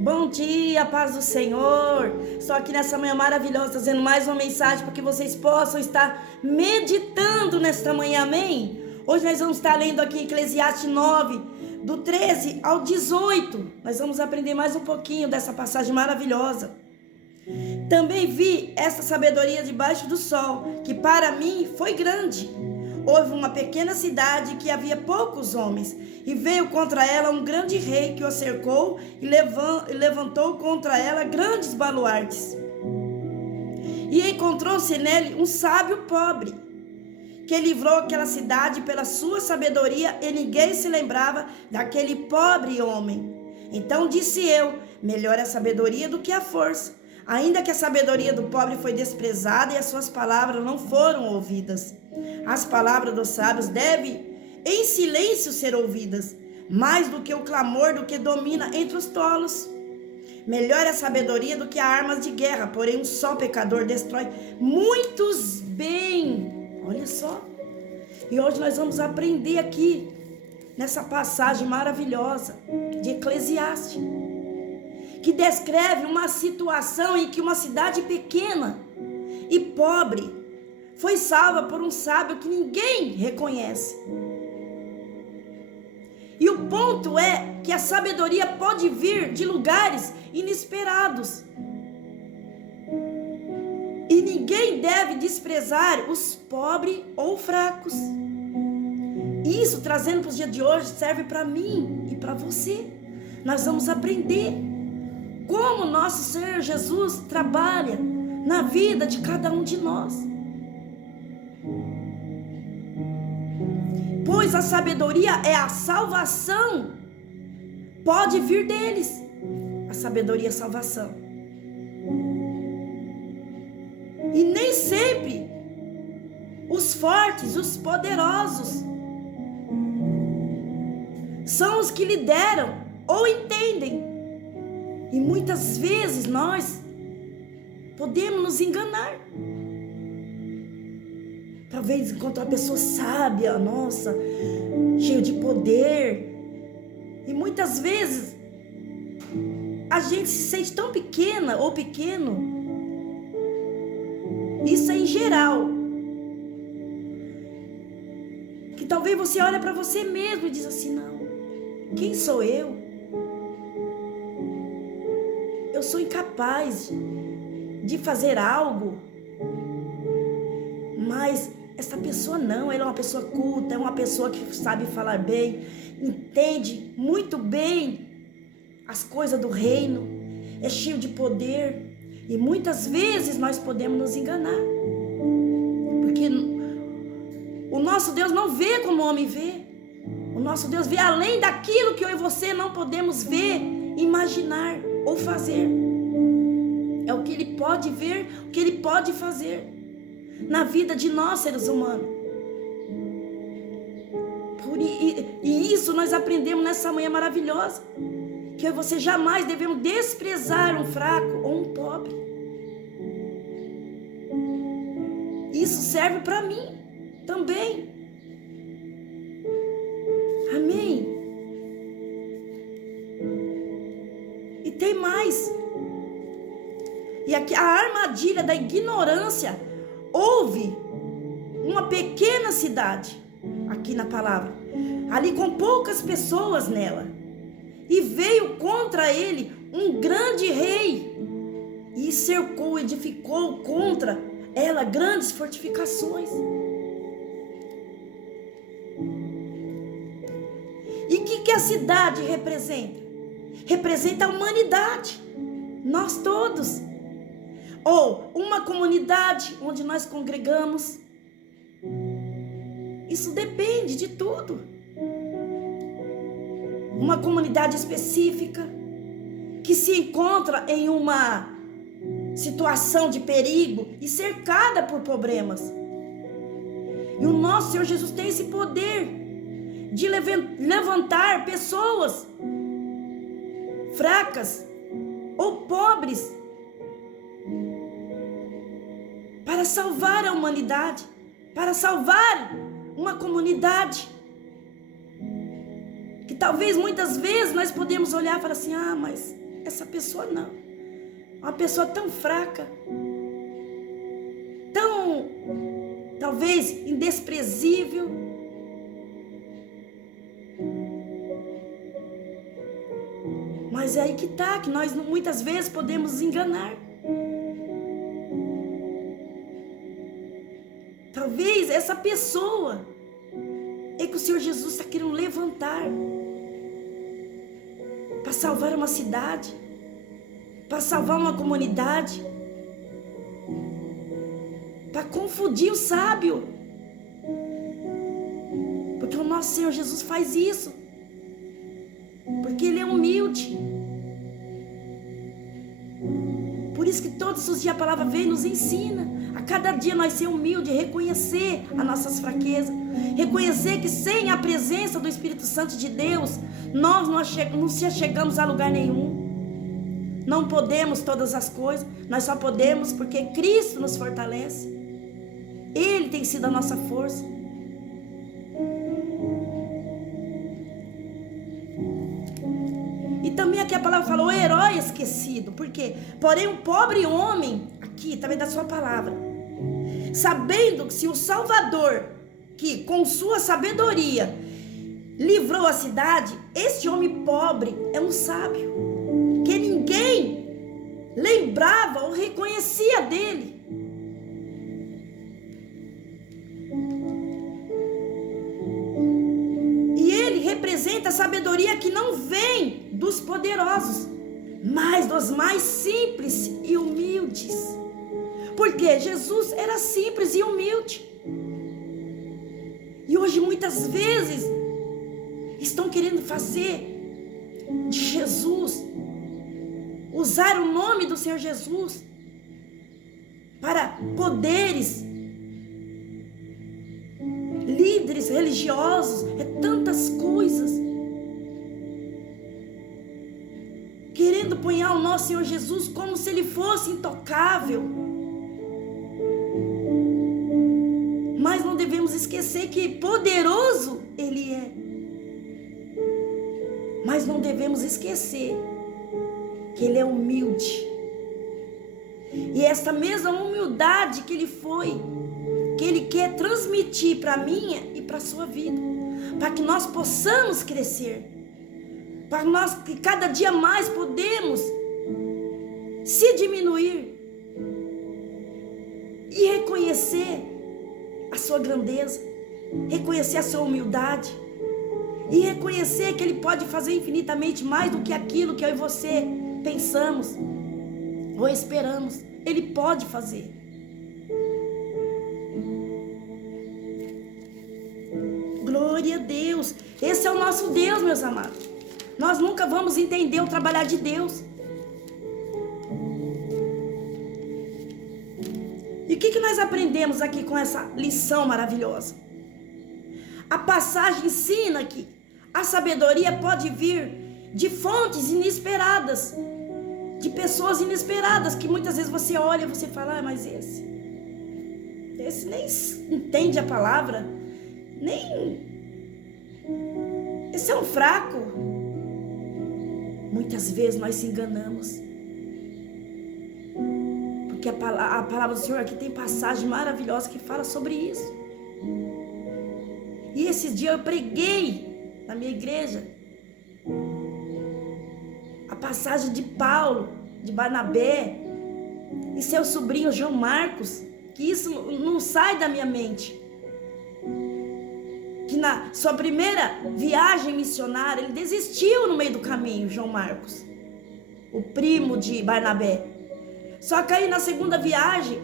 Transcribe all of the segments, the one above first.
Bom dia, paz do Senhor. Estou aqui nessa manhã maravilhosa, trazendo mais uma mensagem para que vocês possam estar meditando nesta manhã, amém? Hoje nós vamos estar lendo aqui Eclesiastes 9, do 13 ao 18. Nós vamos aprender mais um pouquinho dessa passagem maravilhosa. Também vi essa sabedoria debaixo do sol, que para mim foi grande. Houve uma pequena cidade que havia poucos homens, e veio contra ela um grande rei que o cercou e levantou contra ela grandes baluartes. E encontrou-se nele um sábio pobre, que livrou aquela cidade pela sua sabedoria, e ninguém se lembrava daquele pobre homem. Então disse eu: melhor a sabedoria do que a força, ainda que a sabedoria do pobre foi desprezada e as suas palavras não foram ouvidas. As palavras dos sábios devem em silêncio ser ouvidas, mais do que o clamor do que domina entre os tolos. Melhor a sabedoria do que as armas de guerra, porém um só pecador destrói muitos bem. Olha só. E hoje nós vamos aprender aqui, nessa passagem maravilhosa de Eclesiastes, que descreve uma situação em que uma cidade pequena e pobre foi salva por um sábio que ninguém reconhece. E o ponto é que a sabedoria pode vir de lugares inesperados. E ninguém deve desprezar os pobres ou fracos. Isso, trazendo para os dias de hoje, serve para mim e para você. Nós vamos aprender como nosso Senhor Jesus trabalha na vida de cada um de nós. Pois a sabedoria é a salvação, pode vir deles. A sabedoria é a salvação. E nem sempre os fortes, os poderosos, são os que lideram ou entendem. E muitas vezes nós podemos nos enganar. Talvez encontrar uma pessoa sábia, nossa, cheio de poder. E muitas vezes a gente se sente tão pequena ou pequeno. Isso é em geral. Que talvez você olha para você mesmo e diz assim: não, quem sou eu? Eu sou incapaz de fazer algo. Mas essa pessoa não, ela é uma pessoa culta, é uma pessoa que sabe falar bem, entende muito bem as coisas do reino, é cheio de poder. E muitas vezes nós podemos nos enganar, porque o nosso Deus não vê como o homem vê. O nosso Deus vê além daquilo que eu e você não podemos ver, imaginar ou fazer. É o que Ele pode ver, o que Ele pode fazer na vida de nós, seres humanos. E isso nós aprendemos nessa manhã maravilhosa, que eu e você jamais devemos desprezar um fraco ou um pobre. Isso serve para mim também. Amém? E tem mais. E aqui a armadilha da ignorância. Houve uma pequena cidade, aqui na palavra, ali com poucas pessoas nela, e veio contra ele um grande rei, e cercou, edificou contra ela grandes fortificações. E o que a cidade representa? Representa a humanidade, nós todos. Ou uma comunidade onde nós congregamos. Isso depende de tudo. Uma comunidade específica que se encontra em uma situação de perigo e cercada por problemas. E o nosso Senhor Jesus tem esse poder de levantar pessoas fracas ou pobres para salvar a humanidade, para salvar uma comunidade. Que talvez muitas vezes nós podemos olhar e falar assim: ah, mas essa pessoa não. Uma pessoa tão fraca, tão, talvez, indesprezível. Mas é aí que está, que nós muitas vezes podemos enganar. Talvez essa pessoa é que o Senhor Jesus está querendo levantar para salvar uma cidade, para salvar uma comunidade, para confundir o sábio. Porque o nosso Senhor Jesus faz isso, porque Ele é humilde. Por isso que todos os dias a palavra vem e nos ensina a cada dia nós ser humildes, reconhecer as nossas fraquezas, reconhecer que sem a presença do Espírito Santo de Deus nós não chegamos a lugar nenhum. Não podemos todas as coisas, nós só podemos porque Cristo nos fortalece. Ele tem sido a nossa força. E também aqui a palavra fala o herói esquecido. Por quê? Porém um pobre homem, aqui também da sua palavra, sabendo que se o Salvador, que com sua sabedoria livrou a cidade, este homem pobre é um sábio, que ninguém lembrava ou reconhecia dele. E ele representa a sabedoria que não vem dos poderosos, mas dos mais simples e humildes. Porque Jesus era simples e humilde. E hoje muitas vezes estão querendo fazer de Jesus, usar o nome do Senhor Jesus para poderes, líderes religiosos, tantas coisas, querendo apunhar o nosso Senhor Jesus como se Ele fosse intocável. Mas não devemos esquecer que poderoso Ele é. Mas não devemos esquecer que Ele é humilde. E essa mesma humildade que Ele foi, que Ele quer transmitir para a minha e para a sua vida, para que nós possamos crescer, para nós que cada dia mais podemos se diminuir e reconhecer a sua grandeza, reconhecer a sua humildade e reconhecer que Ele pode fazer infinitamente mais do que aquilo que eu e você pensamos ou esperamos. Ele pode fazer. Glória a Deus. Esse é o nosso Deus, meus amados. Nós nunca vamos entender o trabalhar de Deus. E o que nós aprendemos aqui com essa lição maravilhosa? A passagem ensina que a sabedoria pode vir de fontes inesperadas, de pessoas inesperadas, que muitas vezes você olha e você fala, mas esse nem entende a palavra, esse é um fraco. Muitas vezes nós se enganamos, porque a palavra do Senhor aqui tem passagem maravilhosa que fala sobre isso. E esses dias eu preguei na minha igreja a passagem de Paulo, de Barnabé e seu sobrinho João Marcos, que isso não sai da minha mente. Que na sua primeira viagem missionária, ele desistiu no meio do caminho, João Marcos, o primo de Barnabé. Só que aí na segunda viagem,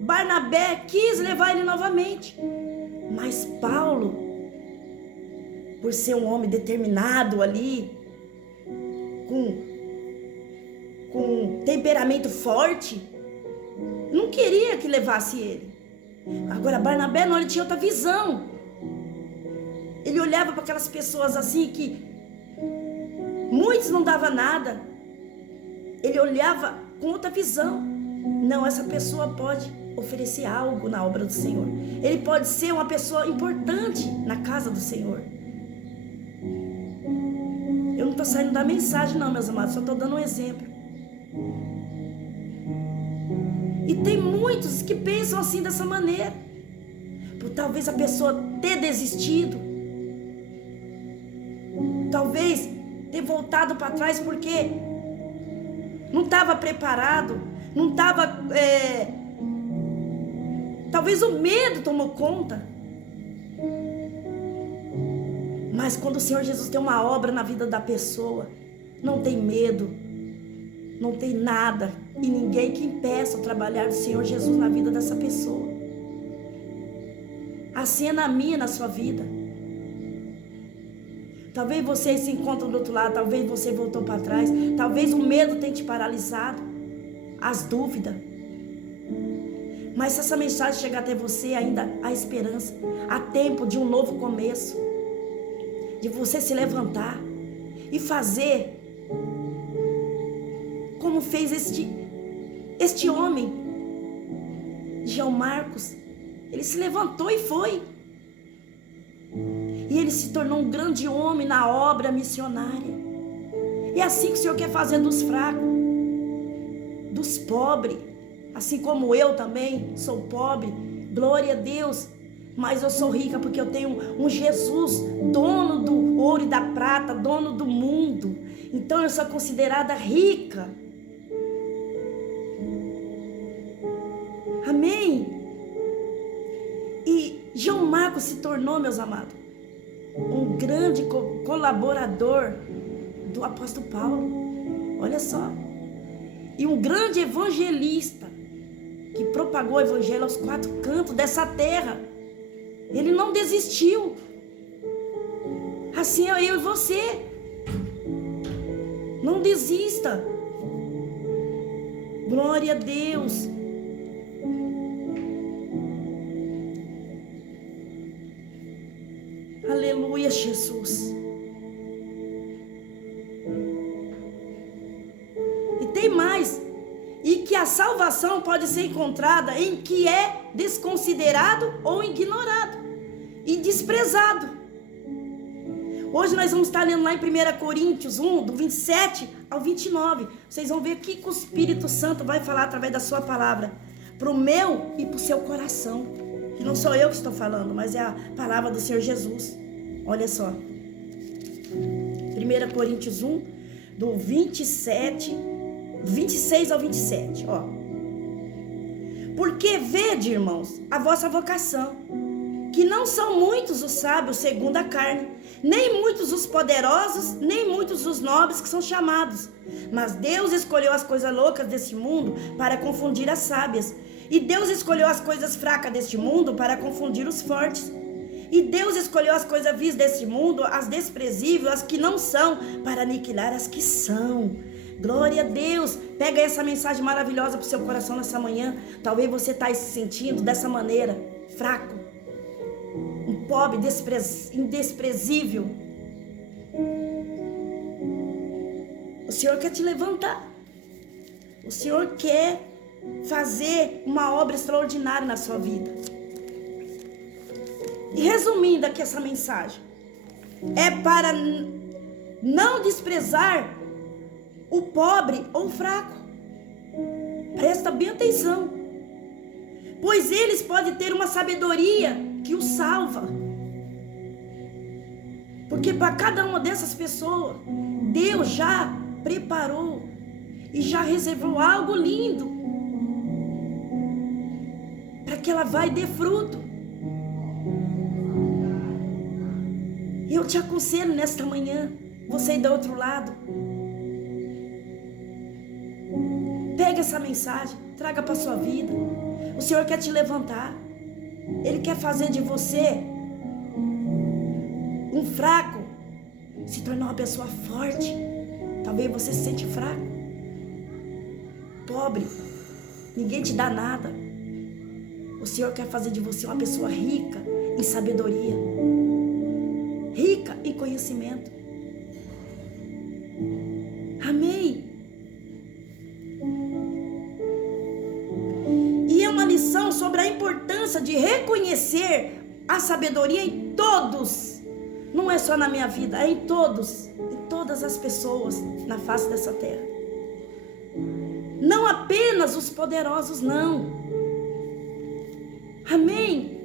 Barnabé quis levar ele novamente. Mas Paulo, por ser um homem determinado ali, com temperamento forte, não queria que levasse ele. Agora Barnabé não, ele tinha outra visão. Ele olhava para aquelas pessoas assim que muitos não davam nada. Ele olhava com outra visão. Não, essa pessoa pode oferecer algo na obra do Senhor. Ele pode ser uma pessoa importante na casa do Senhor. Eu não está saindo da mensagem não, meus amados, só estou dando um exemplo. E tem muitos que pensam assim, dessa maneira, por talvez a pessoa ter desistido, talvez ter voltado para trás porque não estava preparado, não estava, talvez o medo tomou conta. Mas quando o Senhor Jesus tem uma obra na vida da pessoa, não tem medo, não tem nada e ninguém que impeça o trabalhar do Senhor Jesus na vida dessa pessoa. Assim é na minha e na sua vida. Talvez você se encontre do outro lado, talvez você voltou para trás, talvez o medo tenha te paralisado, as dúvidas. Mas se essa mensagem chegar até você, ainda há esperança, há tempo de um novo começo, de você se levantar e fazer como fez este homem, João Marcos. Ele se levantou e foi. E ele se tornou um grande homem na obra missionária. É assim que o Senhor quer fazer dos fracos, dos pobres. Assim como eu também sou pobre, glória a Deus. Mas eu sou rica porque eu tenho um Jesus, dono do ouro e da prata, dono do mundo. Então eu sou considerada rica. Amém? E João Marcos se tornou, meus amados, um grande colaborador do apóstolo Paulo. Olha só. E um grande evangelista que propagou o evangelho aos quatro cantos dessa terra. Ele não desistiu. Assim é eu e você. Não desista. Glória a Deus. Aleluia, Jesus. E tem mais. E que a salvação pode ser encontrada em que é desconsiderado ou ignorado e desprezado. Hoje nós vamos estar lendo lá em 1 Coríntios 1, do 27 ao 29. Vocês vão ver o que o Espírito Santo vai falar através da sua palavra, para o meu e para o seu coração. Que não sou eu que estou falando, mas é a palavra do Senhor Jesus. Olha só. 1 Coríntios 1, do 26 ao 27, ó. Porque vede, irmãos, a vossa vocação, que não são muitos os sábios segundo a carne, nem muitos os poderosos, nem muitos os nobres que são chamados. Mas Deus escolheu as coisas loucas deste mundo para confundir as sábias. E Deus escolheu as coisas fracas deste mundo para confundir os fortes. E Deus escolheu as coisas vis deste mundo, as desprezíveis, as que não são, para aniquilar as que são. Glória a Deus. Pega essa mensagem maravilhosa para o seu coração nessa manhã. Talvez você está se sentindo dessa maneira, fraco, um pobre, indesprezível. O Senhor quer te levantar. O Senhor quer fazer uma obra extraordinária na sua vida. E resumindo aqui essa mensagem, é para não desprezar o pobre ou o fraco. Presta bem atenção, pois eles podem ter uma sabedoria que os salva. Porque para cada uma dessas pessoas, Deus já preparou e já reservou algo lindo, para que ela vai dar fruto. Eu te aconselho nesta manhã, você aí do outro lado, pega essa mensagem, traga para a sua vida. O Senhor quer te levantar. Ele quer fazer de você um fraco se tornar uma pessoa forte. Talvez você se sente fraco, pobre, ninguém te dá nada. O Senhor quer fazer de você uma pessoa rica em sabedoria, rica em conhecimento. Amém. E é uma lição sobre a importância de reconhecer a sabedoria em todos. Não é só na minha vida, é em todos todas as pessoas na face dessa terra. Não apenas os poderosos, não. Amém?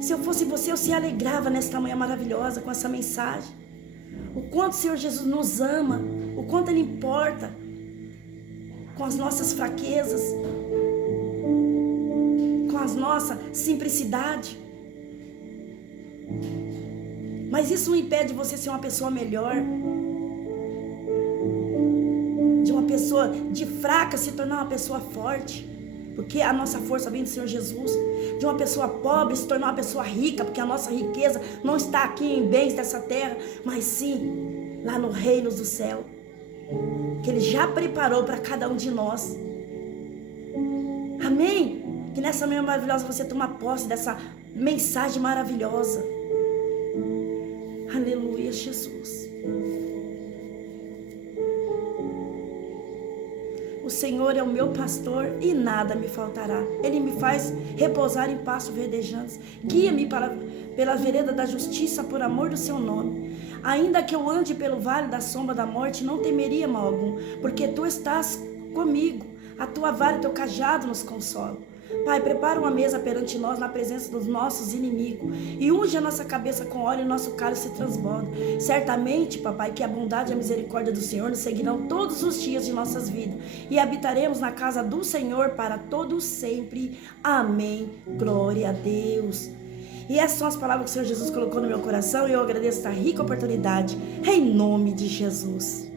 Se eu fosse você, eu se alegrava nesta manhã maravilhosa com essa mensagem. O quanto o Senhor Jesus nos ama, o quanto Ele importa com as nossas fraquezas, com a nossa simplicidade. Mas isso não impede você ser uma pessoa melhor, de uma pessoa de fraca se tornar uma pessoa forte, porque a nossa força vem do Senhor Jesus. De uma pessoa pobre se tornar uma pessoa rica, porque a nossa riqueza não está aqui em bens dessa terra, mas sim lá no reino do céu, que Ele já preparou para cada um de nós. Amém? Que nessa manhã maravilhosa você toma posse dessa mensagem maravilhosa. Aleluia, Jesus. O Senhor é o meu pastor e nada me faltará. Ele me faz repousar em pastos verdejantes. Guia-me pela vereda da justiça por amor do seu nome. Ainda que eu ande pelo vale da sombra da morte, não temeria mal algum, porque tu estás comigo. A tua vara e teu cajado nos consolam. Pai, prepara uma mesa perante nós na presença dos nossos inimigos e unge a nossa cabeça com óleo e o nosso cálice se transborda. Certamente, papai, que a bondade e a misericórdia do Senhor nos seguirão todos os dias de nossas vidas e habitaremos na casa do Senhor para todo sempre. Amém. Glória a Deus. E essas são as palavras que o Senhor Jesus colocou no meu coração e eu agradeço esta rica oportunidade em nome de Jesus.